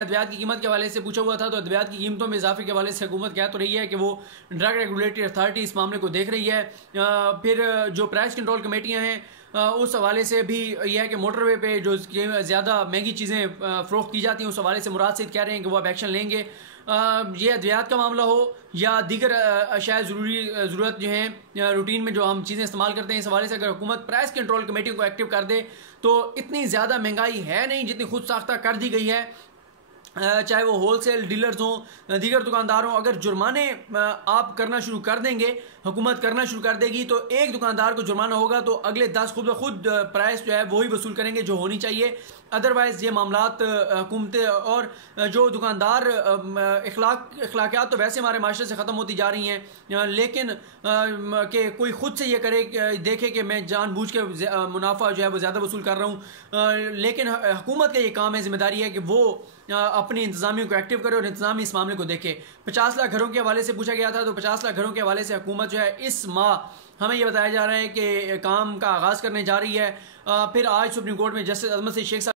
अद्वियात की कीमत के हवाले से पूछा हुआ था, तो अद्वियात की कीमतों में इजाफे के हवाले से हुकूमत कह तो रही है कि वो ड्रग रेगुलेटरी अथॉरिटी इस मामले को देख रही है। फिर जो प्राइस कंट्रोल कमेटियां हैं उस हवाले से भी यह है कि मोटरवे पे जो ज़्यादा महंगी चीज़ें फ़रोख्त की जाती हैं उस हवाले से मुराद सईद कह रहे हैं कि वो अब एक्शन लेंगे। ये अद्वियात का मामला हो या दीगर अशाया ज़रूरत जो हैं रूटीन में जो हम चीज़ें इस्तेमाल करते हैं, इस हवाले से अगर हुकूमत प्राइस कंट्रोल कमेटी को एक्टिव कर दे तो इतनी ज़्यादा महंगाई है नहीं जितनी खुद साख्ता कर दी गई है। चाहे वो होलसेल डीलर्स हों, दीगर दुकानदार हों, अगर जुर्माने आप करना शुरू कर देंगे, हुकूमत करना शुरू कर देगी, तो एक दुकानदार को जुर्माना होगा तो अगले 10 खुद ब खुद प्राइस जो है वही वसूल करेंगे जो होनी चाहिए। अदरवाइज़ ये मामलात हुकूमतें और जो दुकानदार अखलाकियात तो वैसे हमारे माशरे से ख़त्म होती जा रही हैं, लेकिन कि कोई खुद से ये करे देखे कि मैं जानबूझ के मुनाफा जो है वो ज़्यादा वसूल कर रहा हूँ, लेकिन हुकूमत का ये काम है, जिम्मेदारी है कि वो अपनी इंतजामिया को एक्टिव करे और इंतजामी इस मामले को देखे। 50 लाख घरों के हवाले से पूछा गया था, तो 50 लाख घरों के हवाले से हुकूमत जो है इस माह हमें यह बताया जा रहा है कि काम का आगाज़ करने जा रही है। फिर आज सुप्रीम कोर्ट में जस्टिस अजमत शेख